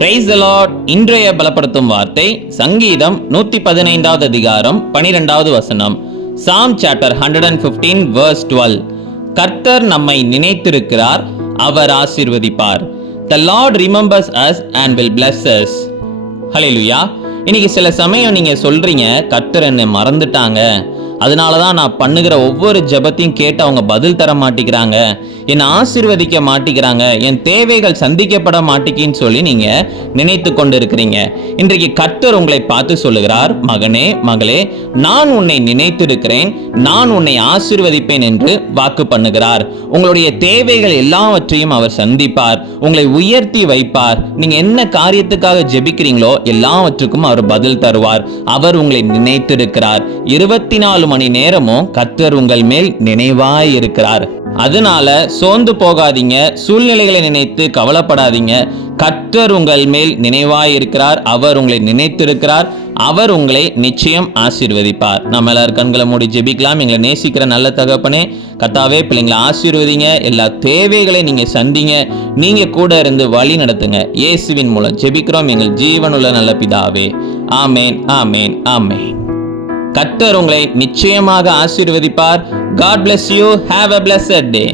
Price the இன்றைய பலப்படுத்தும் வார்த்தை சங்கீதம் நூத்தி பதினைந்தாவது அதிகாரம் பனிரெண்டாவது வசனம். Psalm chapter hundred and fifteen verse twelve கர்த்தர் நம்மை நினைத்திருக்கிறார் அவர் ஆசீர்வதிப்பார். The Lord remembers us and will bless us. ஹalleluya இன்னைக்கு சில சமயம் நீங்க சொல்றீங்க கர்த்தர் என்னை மறந்துட்டாங்க. அதனால தான் நான் பண்ணுகிற ஒவ்வொரு ஜெபத்தையும் கேட்டு அவங்க பதில் தர மாட்டேங்கிறாங்க என்னை ஆசீர்வதிக்க மாட்டேங்கிறாங்க என் தேவைகள் சந்திக்கப்பட மாட்டேங்கின்னு சொல்லி நீங்க நினைத்து கொண்டு இருக்கிறீங்க இன்றைக்கு கர்த்தர் உங்களை பார்த்து சொல்லுகிறார் மகனே மகளே நான் உன்னை நினைத்திருக்கிறேன். நான் உன்னை ஆசிர்வதிப்பேன் என்று வாக்கு பண்ணுகிறார். உங்களுடைய தேவைகள் எல்லாவற்றையும் அவர் சந்திப்பார். உங்களை உயர்த்தி வைப்பார். நீங்க என்ன காரியத்துக்காக ஜெபிக்கிறீங்களோ எல்லாவற்றுக்கும் அவர் பதில் தருவார். அவர் உங்களை நினைத்திருக்கிறார். இருபத்தி நாலு மணி நேரமும் கத்தர் உங்கள் மேல் நினைவாய் இருக்கிறார் அதனால சோர்ந்து போகாதீங்க சூழ்நிலைகளை நினைத்து கவலைப்படாதீங்க. கத்தர் உங்கள் மேல் நினைவாய் இருக்கிறார் அவர் உங்களை நினைத்திருக்கிறார் அவர் உங்களை நிச்சயம் ஆசீர்வதிப்பார். நம்ம எல்லாரும் கண்களை மூடி ஜெபிக்கலாம் எங்களை நேசிக்கிற நல்ல தகப்பனே. கத்தாவே பிள்ளைங்களை ஆசீர்வதிங்க எல்லா தேவைகளையும் நீங்க சந்திங்க நீங்க கூட இருந்து வழி நடத்துங்க. இயேசுவின் மூலம் ஜெபிக்கிறோம் எங்கள் ஜீவனுள்ள நல்ல பிதாவே. ஆமேன் ஆமேன் ஆமேன். கத்தர் உங்களை நிச்சயமாக ஆசீர்வதிப்பார். God bless you have a blessed day